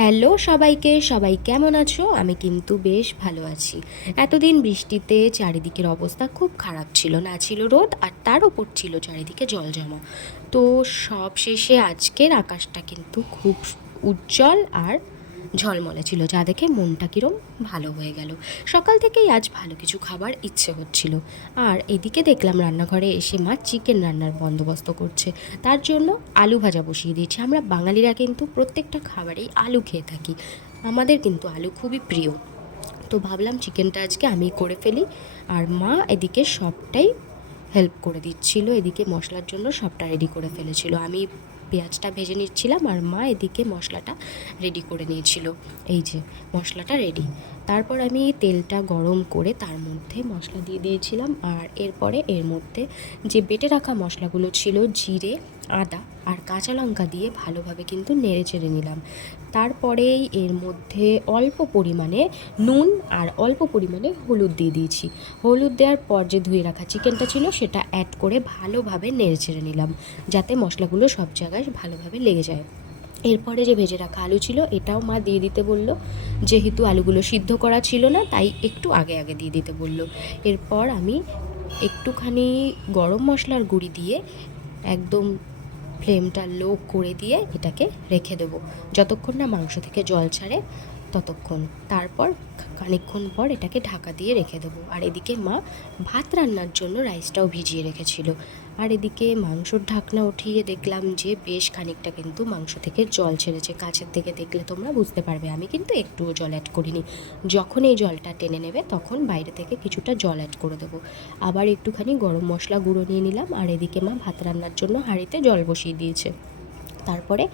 Hello সবাইকে, সবাই কেমন আছো? আমি কিন্তু বেশ ভালো আছি। এতদিন বৃষ্টিতে চারিদিকের অবস্থা খুব খারাপ ছিল, না ছিল রোদ আর তার ওপর ছিল চারিদিকে জল জমা। তো সব শেষে আজকের আকাশটা কিন্তু খুব উজ্জ্বল আর ঝলমলে ছিল, যা দেখে মনটা কিরম ভালো হয়ে গেল। সকাল থেকেই আজ ভালো কিছু খাবার ইচ্ছে হচ্ছিল। আর এদিকে দেখলাম রান্নাঘরে এসে মা চিকেন রান্নার বন্দোবস্ত করছে। তার জন্য আলু ভাজা বসিয়ে দিয়েছি। আমরা বাঙালিরা কিন্তু প্রত্যেকটা খাবারেই আলু খেয়ে থাকি, আমাদের কিন্তু আলু খুবই প্রিয়। তো ভাবলাম চিকেনটা আজকে আমি করে ফেলি। আর মা এদিকে সবটাই হেল্প করে দিচ্ছিল, এদিকে মশলার জন্য সবটা রেডি করে ফেলেছিল। আমি পেঁয়াজটা ভেজে নিচ্ছিলাম আর মা এদিকে মশলাটা রেডি করে নিয়েছিল। এই যে মশলাটা রেডি। তারপর আমি তেলটা গরম করে তার মধ্যে মশলা দিয়ে দিয়েছিলাম, আর এরপরে এর মধ্যে যে বেটে রাখা মশলাগুলো ছিল, জিরে, আদা আর কাঁচা লঙ্কা দিয়ে ভালোভাবে কিন্তু নেড়ে চেড়ে নিলাম। তারপরেই এর মধ্যে অল্প পরিমাণে নুন আর অল্প পরিমাণে হলুদ দিয়ে দিয়েছি। হলুদ দেওয়ার পর যে ধুয়ে রাখা চিকেনটা ছিল সেটা অ্যাড করে ভালোভাবে নেড়ে চেড়ে নিলাম, যাতে মশলাগুলো সব জায়গায় ভালোভাবে লেগে যায়। এরপরে যে ভেজে রাখা আলু ছিল এটাও মা দিয়ে দিতে বলল, যেহেতু আলুগুলো সিদ্ধ করা ছিল না তাই একটু আগে আগে দিয়ে দিতে বলল। এরপর আমি একটুখানি গরম মশলার গুঁড়ি দিয়ে একদম ফ্লেমটা লো করে দিয়ে এটাকে রেখে দেবো যতক্ষণ না মাংস থেকে জল ছাড়ে ততক্ষণ। তারপর খানিকক্ষণ পর এটাকে ঢাকা দিয়ে রেখে দেবো। আর এদিকে মা ভাত রান্নার জন্য রাইসটাও ভিজিয়ে রেখেছিল। আর এদিকে মাংসর ঢাকনা উঠিয়ে দেখলাম যে বেশ খানিকটা কিন্তু মাংস থেকে জল ছেড়েছে। কাছের থেকে দেখলে তোমরা বুঝতে পারবে, আমি কিন্তু একটুও জল অ্যাড করিনি। যখন এই জলটা টেনে নেবে তখন বাইরে থেকে কিছুটা জল অ্যাড করে দেবো। আবার একটুখানি গরম মশলা গুঁড়ো নিয়ে নিলাম। আর এদিকে মা ভাত রান্নার জন্য হাঁড়িতে জল বসিয়ে দিয়েছে। তারপরে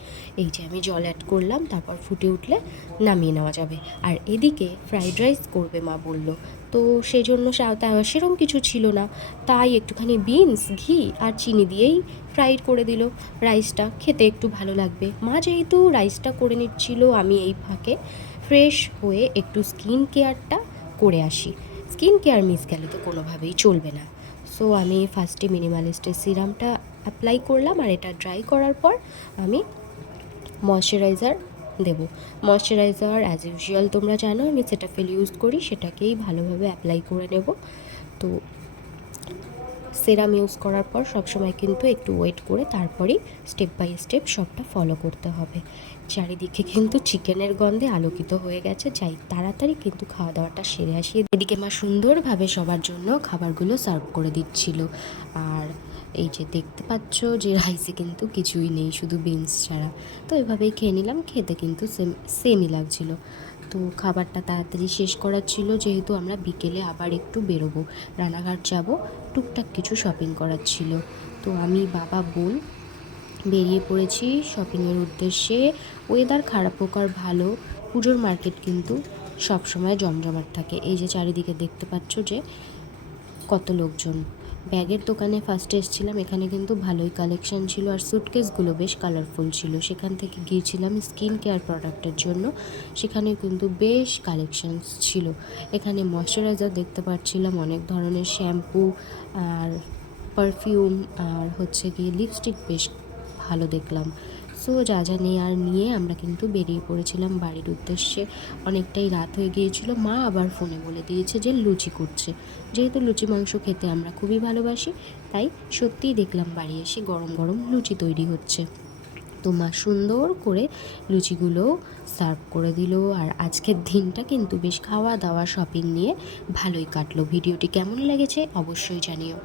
এই যে আমি জল অ্যাড করলাম, তারপর ফুটে উঠলে নামিয়ে নেওয়া যাবে। আর এদিকে ফ্রাইড রাইস করবে মা বলল, তো সেই জন্য সেরকম কিছু ছিল না, তাই একটুখানি বিনস, ঘি আর চিনি দিয়েই ফ্রাইড করে দিল। রাইসটা খেতে একটু ভালো লাগবে। মা যেহেতু রাইসটা করে নিচ্ছিল, আমি এই ফাঁকে ফ্রেশ হয়ে একটু স্কিন কেয়ারটা করে আসি। স্কিন কেয়ার মিস গেলে তো কোনোভাবেই চলবে না। সো আমি ফার্স্টে মিনিমালিস্টের সিরামটা অ্যাপ্লাই করলাম, আর এটা ড্রাই করার পর আমি ময়শ্চারাইজার দেব। ময়শ্চারাইজার অ্যাজ ইউজুয়াল তোমরা জানো আমি সেটাফিল ইউজ করি, সেটাকেই ভালোভাবে অ্যাপ্লাই করে নেব। তো সেরাম ইউজ করার পর সবসময় কিন্তু একটু ওয়েট করে তারপরেই স্টেপ বাই স্টেপ সবটা ফলো করতে হবে। চারিদিকে কিন্তু চিকেনের গন্ধে আলোকিত হয়ে গেছে, যাই তাড়াতাড়ি কিন্তু খাওয়া দাওয়াটা সেরে আসি। এদিকে মা সুন্দরভাবে সবার জন্য খাবারগুলো সার্ভ করে দিচ্ছিল। আর এই যে দেখতে পাচ্ছ যে রাইসে কিন্তু কিছুই নেই, শুধু বিনস ছাড়া। তো এভাবেই খেয়ে নিলাম, খেতে কিন্তু সেমই লাগছিল। তো খাবারটা তাড়াতাড়ি শেষ করার ছিল, যেহেতু আমরা বিকেলে আবার একটু বেরোবো, রানাঘাট যাব, টুকটাক কিছু শপিং করার ছিল। তো আমি, বাবা, বোন বেরিয়ে পড়েছি শপিংয়ের উদ্দেশ্যে। ওয়েদার খারাপ হোক আর ভালো, পুজোর মার্কেট কিন্তু সবসময় জমজমাট থাকে। এই যে চারিদিকে দেখতে পাচ্ছ যে কত লোকজন। ব্যাগের দোকানে ফার্স্টে এসেছিলাম, এখানে কিন্তু ভালোই কালেকশন ছিল, আর স্যুটকেসগুলো বেশ কালারফুল ছিল। সেখান থেকে গিয়েছিলাম স্কিন কেয়ার প্রোডাক্টের জন্য, সেখানে কিন্তু বেশ কালেকশানস ছিল। এখানে ময়শ্চারাইজার দেখতে পাচ্ছিলাম, অনেক ধরনের শ্যাম্পু আর পারফিউম, আর হচ্ছে গিয়ে লিপস্টিক বেশ ভালো দেখলাম। সো যা যা নিয়ে আমরা কিন্তু বেরিয়ে পড়েছিলাম বাড়ির উদ্দেশ্যে। অনেকটাই রাত হয়ে গিয়েছিল। মা আবার ফোনে বলে দিয়েছে যে লুচি করছে। যেহেতু লুচি মাংস খেতে আমরা খুবই ভালোবাসি, তাই সত্যিই দেখলাম বাড়ি এসে গরম গরম লুচি তৈরি হচ্ছে। তো মা সুন্দর করে লুচিগুলো সার্ভ করে দিল। আর আজকের দিনটা কিন্তু বেশ খাওয়া দাওয়া শপিং নিয়ে ভালোই কাটলো। ভিডিওটি কেমন লেগেছে অবশ্যই জানিও।